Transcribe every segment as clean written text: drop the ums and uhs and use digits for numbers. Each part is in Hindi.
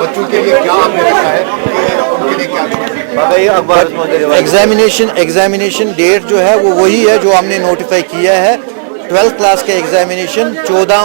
बच्चों के लिए क्या आपने रखा है कि उनके लिए क्या एग्जामिनेशन डेट जो है वो वही है जो हमने नोटिफाई किया है। 12th क्लास के एग्जामिनेशन 14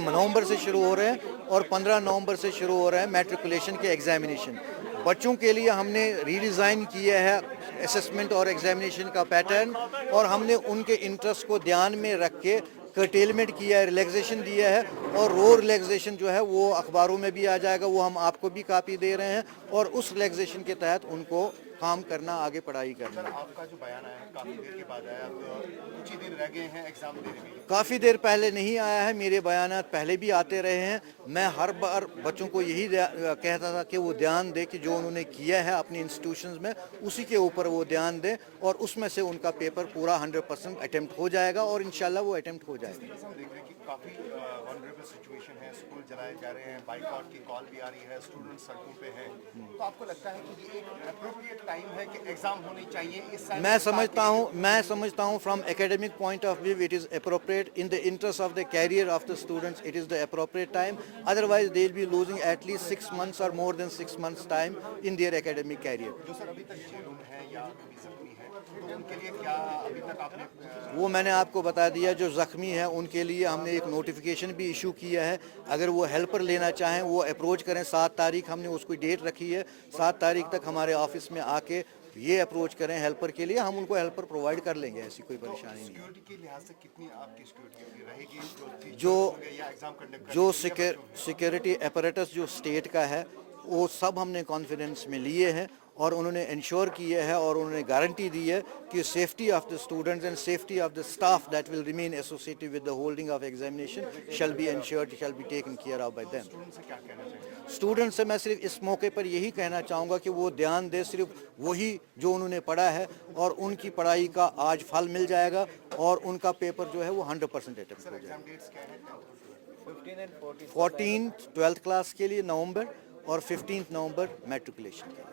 नवंबर से शुरू हो रहे हैं और 15 नवंबर से शुरू हो रहे हैं मैट्रिकुलेशन के एग्जामिनेशन। बच्चों के लिए हमने रीडिज़ाइन किया है असेसमेंट और एग्जामिनेशन का पैटर्न, और हमने उनके इंटरेस्ट को ध्यान में रख के कर्टेलमेंट किया है, रिलैक्सेशन दिया है। और वो रिलैक्सेशन जो है वो अखबारों में भी आ जाएगा, वो हम आपको भी कापी दे रहे हैं, और उस रिलैक्सेशन के तहत उनको काम करना, आगे पढ़ाई करना। आपका जो बयान आया काफी देर के बाद आया, अब कुछ ही दिन रह गए हैं एग्जाम देने में। काफ़ी देर पहले नहीं आया है, मेरे बयानात पहले भी आते रहे हैं। मैं हर बार बच्चों को यही कहता था कि वो ध्यान दें कि जो उन्होंने किया है अपनी इंस्टीट्यूशंस में उसी के ऊपर वो ध्यान दें, और उसमें से उनका पेपर पूरा 100% अटेम्प्ट हो जाएगा, और इंशाल्लाह वो अटेम्प्ट हो जाएगा। हम देख रहे हैं कि काफी वल्नरेबल सिचुएशन है, स्कूल जलाए जा रहे हैं, बाइकआउट की कॉल भी आ रही है, स्टूडेंट सड़कों पे हैं, तो आपको लगता है कि ये एक एप्रोप्रिएट टाइम है कि एग्जाम होनी चाहिए इस साल? मैं समझता हूँ from academic point of view it is appropriate in the interest of the career of the students, it is the appropriate time. Otherwise they will be losing at least 6 months और more than 6 months time in their academic career. जो सर अभी तक जेलों में है या अभी जख्मी है, तो उनके लिए क्या अभी तक आपने वो मैंने आपको बता दिया, जो ज़ख्मी है उनके लिए हमने एक नोटिफिकेशन भी इशू किया है। अगर वो हेल्पर लेना चाहें वो अप्रोच करें। 7 तारीख हमने उसको डेट रखी है, 7 तारीख तक हमारे ऑफिस में आके ये अप्रोच करें हेल्पर के लिए, हम उनको हेल्पर प्रोवाइड कर लेंगे, ऐसी कोई परेशानी नहीं। सिक्योरिटी के लिहाज से कितनी आपकी सिक्योरिटी रहेगी जो या एग्जाम कंडक्ट जो सिक्योरिटी अपरेटस जो स्टेट का है वो सब हमने कॉन्फिडेंस में लिए हैं, और उन्होंने इंश्योर किए है और उन्होंने गारंटी दी है कि safety of the students and safety of the staff that will remain associated with the holding of examination shall be insured, shall be taken care of bye them. Students से मैं सिर्फ इस मौके पर यही कहना चाहूँगा कि वो ध्यान दे सिर्फ वही जो उन्होंने पढ़ा है, और उनकी पढ़ाई का आज फल मिल जाएगा, और उनका पेपर जो है वो 100% अटेम्प्ट हो जाएगा। 14 12th क्लास के लिए नवंबर, और 15 नवंबर मैट्रिकुलेशन के लिए।